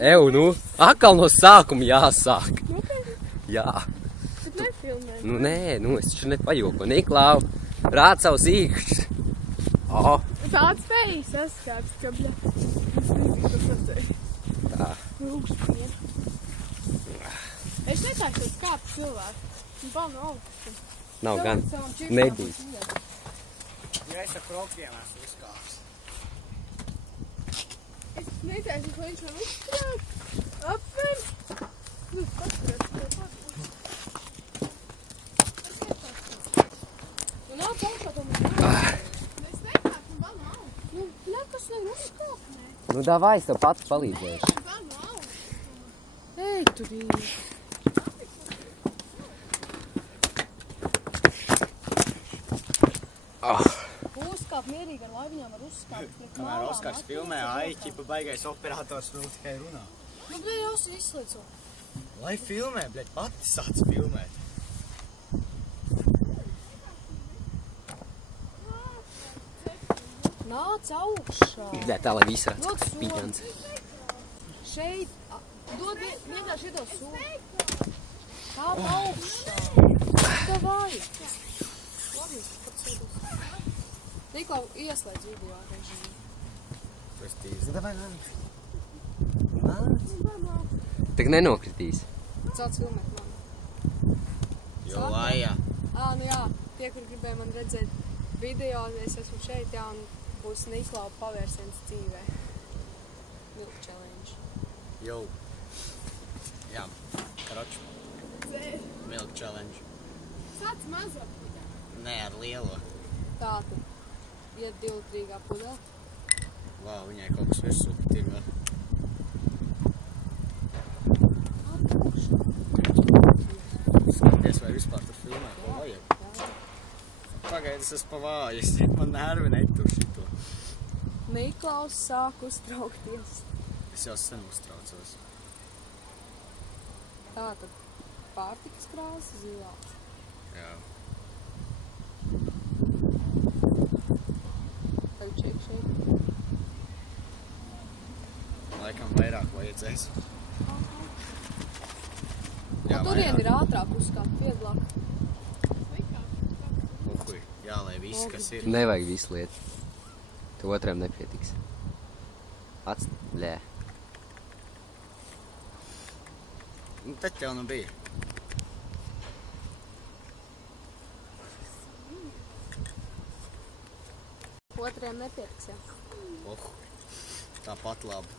Ew, nu, atkal no sākuma jāsāk. Jā. Bet nefilmē. Nu, nē, nu, es taču nepajoko. Niklau, rād savus īkšķus. O. Tāds spējis saskāpst, ka, bļa, Tā. Es netaisos kāpt cilvēku. Un palnu augstu. Nav gan. Nebija. Ja es ar krokiem esmu uzkāps. Es netaisos, lai viņš man uzkrāt. Apver. Nu, paturēt, to paturēt. Nu, nāc augšā to mums. Es nekāpu, un palnu augstu. Nu, ļakas nevar uzkāpt, ne? Nu, davai, es tev pats palīdzēšu. Palnu augstu. Ej, tu vīri. Uzkāp mierīgi ar laiviņām var uzskāpt. Kamēr Oskars filmē, Aiķipa baigais operators vēl tikai runā. Nu, bļa, jau izslēdzu. Lai filmē, bļaļ, pati sāc filmēt. Nāc augšā. Jā, tā, lai visi redz, kas pīķans. Šeit. Dod vienkārši iedos sūdu. Kāp augšā. Davai. Labi, pat sēdus. Niklau, ieslēdz video režīmu. Tu esi tīzi. Davai, nāc. Tak nenokritīs. Cāc filmēt mani. Jo lājā. Nu jā, tie, kur gribēja man redzēt video, es esmu šeit, jā, un būs Niklau pavērsiens dzīvē. Milk challenge. Jau. Jā, karoč. Milk challenge. Sāc mazo. Nē, ar lielo. Tātad. Iet 2-3 pudelē. Vau, viņai kaut kas virsū pat ir vēl. Skaties, vai vispār tur filmē, ko vajag. Pagaid, es esmu pavājis. Man nervi netur šito. Niklaus sāk uztraukties. Es jau sen uztraucos. Tātad pārtikas krāsa zilā. Jā. Tagad šeit. Laikam vairāk vajadzēs. Jā, Turien ir ātrāk uzkāpt, vieglāk. Uhuj, jā, lai viss, kas ir. Nevajag visu lietu. Tev otrām nepietiks. Lē. Nu, tad jau nu bija. Otriem nepietiks, jā. Tāpat labi.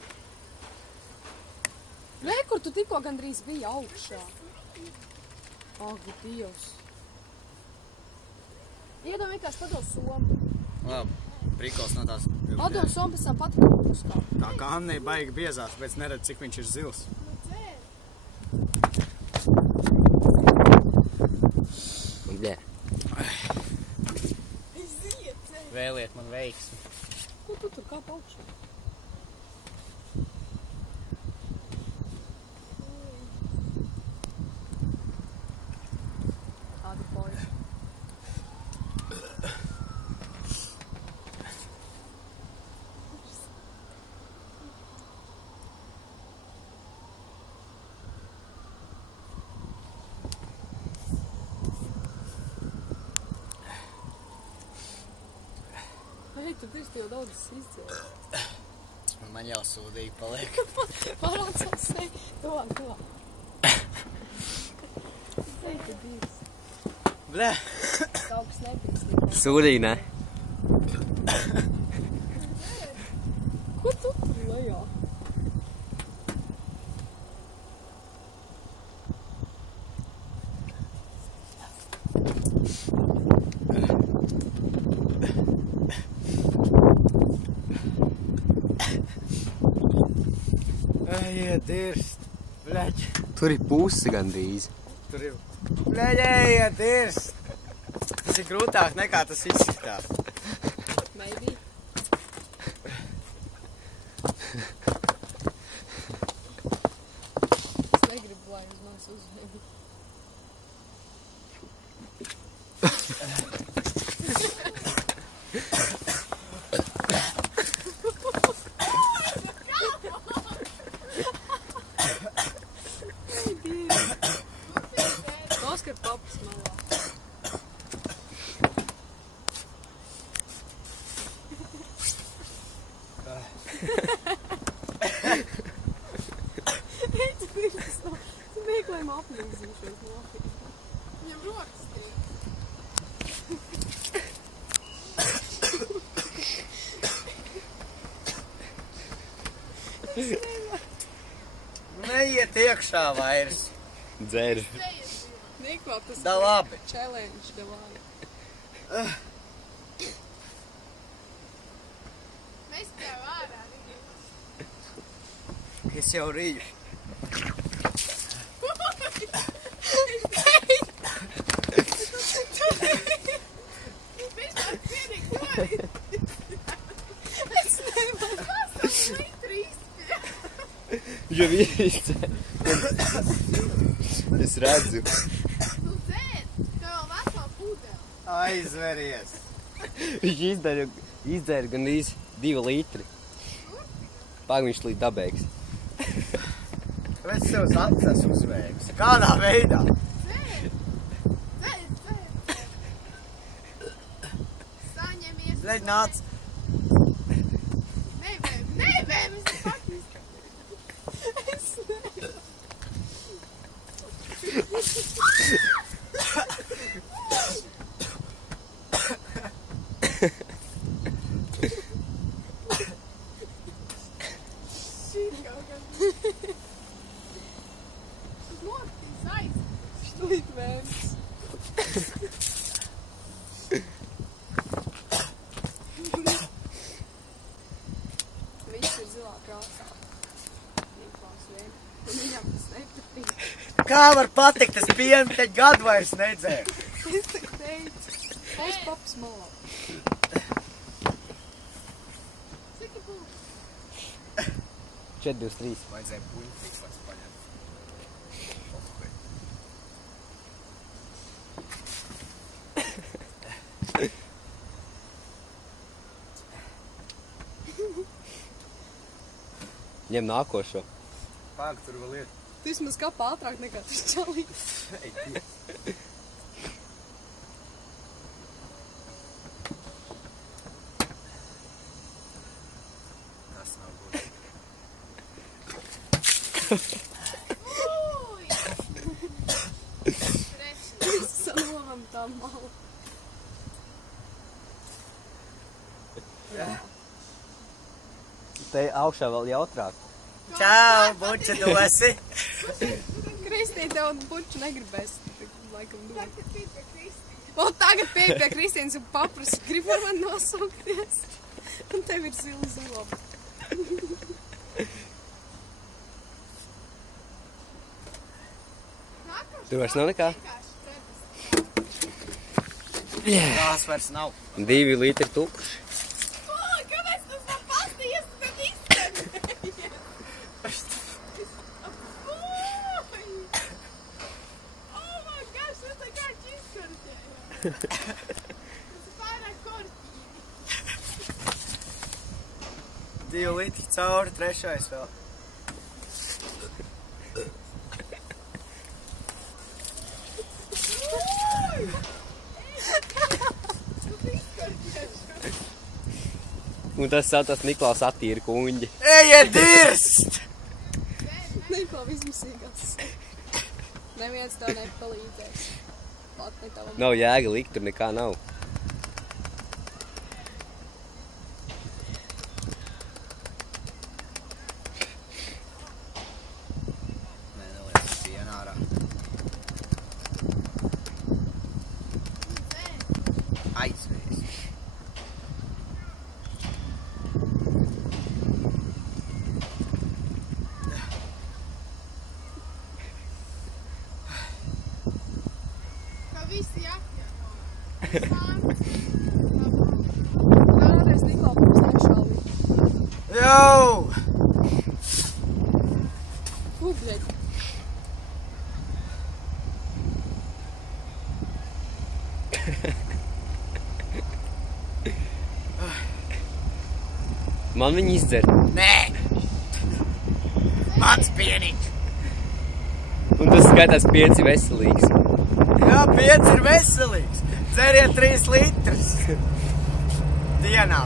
Re, kur tu tikko gandrīz bija augšā. Ak, Dievs. Iedom vienkārši padod somu. Labi, prikols no tās. Padod somu, pēc tam pati uzkāp. Tā kā Annei baigi biezās, tāpēc neredz, cik viņš ir zils. Lē. Vēliet man veiksmi. Ko tu tur kāp augšā? Tāda poļa. Hei, tu pirsti jau daudz izdzēli. Man jau sūdīgi paliek. Parāds savu seju. Tuvāk. Seju te divas. Blē! Kaut kas nepirkst. Sūdīgi, ne? Ko tu tur lejā? Ejiet, dirst! Bļaļ! Tur ir pusi gandrīz. Tur ir... Bļaļ, ejiet, dirst! Tas ir grūtāk nekā tas izskatās. Maybe. Es negribu, lai uz manis uzveidi. apnīzīšos nopietni. Viņam rokas strīd. Neiet iekšā vairs. Dzer. Niklā, tas Da labi. challenge, da labi. Mēs tev ārā. Es jau rīju. Jo viss. Es redzu. Nu dzēr, tev vēl vesela pudeli. Aizveries. Viņš izdzēra gan 2 litri. Pag viņš līdz dabēgs. Kāpēc tev uz acis uzvēgs? Kādā veidā? Dzēr. Saņemies. Leģ nāc. Nevēm, es faktiski. Štulīt vēms. Viss ir zilā krāsā. Niklās vien. Un viņam tas nepatīk. Kā var patikt, es pienu te gadu vairs nedzēru. Es tak teicu. Paus papas malā. Cik būs? 4-2-3. Vajadzēja puņķīt pats paņemt. Ņem nākošo. Pāk, tur vēl ir. Tu vismaz kāpā ātrāk nekā tas čalīs. Ej, ties. Tas nav gudri. Uj! Trešais. Viss sanolam tā malu. Te augšā vēl jautrāk. Čau, buča tu esi. Kristīna tev buču negribēs. Laikam dod. Tagad pie Kristīna. O, tagad pie Kristīnas un paprasa, grib ar mani nosaukties. Un tev ir zila zoba. Tur vairs nav nekā? Tās vairs nav. 2 litri tukši. Oi, kāpēc tas nav pasties, kad izskanējies? Oi! Oh my gosh, tas tā kā izskanēja. Tas ir pārāk korķīgi. 2 litri cauri, trešais vēl. Un tas saucas Niklaus attīra kuņģi. Ejiet dirst! Niklā vismasīgās. Neviens tev nepalīdzēs. Pat ne tavam. Nav jēga likt, tur nekā nav. Nē, neliec pienu ārā. Aizvēs. Kā visi jāpieņem. Kādreiz Niklā mums nešalvi. Jau! Kubļeļ. Man viņi izdzer. Nē! Mans pieniņš! Un tas skatās 5 veselīgs. Jā, 5 ir veselīgs. Dzeriet 3 litrus. Dienā.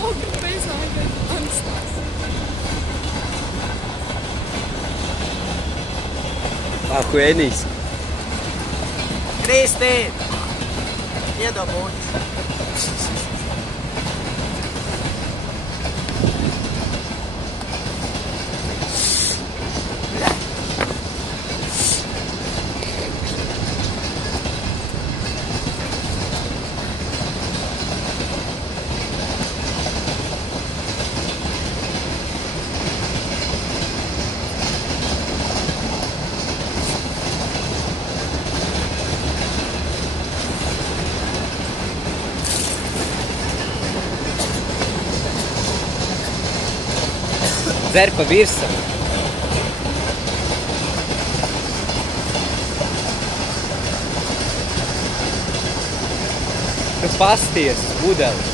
Poker face aiziet anstās. Ahuenīs. Kristīn! Iedod mūtis. Dzer pa virsam. Tu pasties uz pudeli.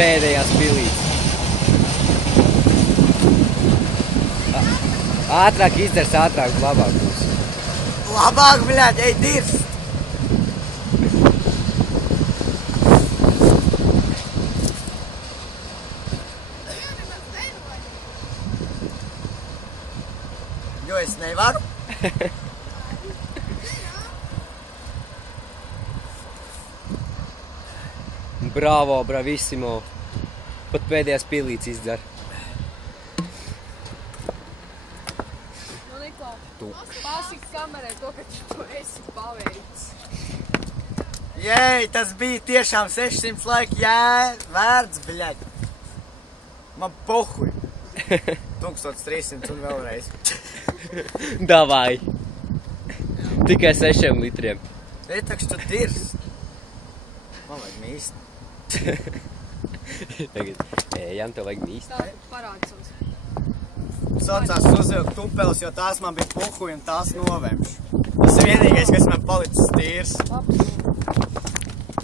Pēdējās pilītes. Ātrāk izdars, ātrāk labāk būs. Labāk, bļaļ, ej dirst! Jo es nevaru. Bravo, bravissimo. Pat pēdējās pilītes izdzer. Nu, Niklā, pasaki kamerai to, ka tu esi paveicis. Jej, tas bija tiešām 600 laika, vērts, bļaļ. Man pohuj. 1300 un vēlreiz. Davai. Tikai 6 litriem. Ietakš tu dirst. Man vajag mīst. Tagad, ejam, tev vajag mīst. Tā parādsos. Saucās uzvilkt tupeles, jo tās man bija pohuj un tās novemš. Tas ir vienīgais, kas man palicis tīrs.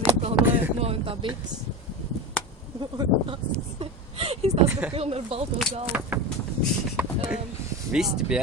Niklā, novien tā biks. Izstāst, ka pilna ar balto galvu. Visti, pie?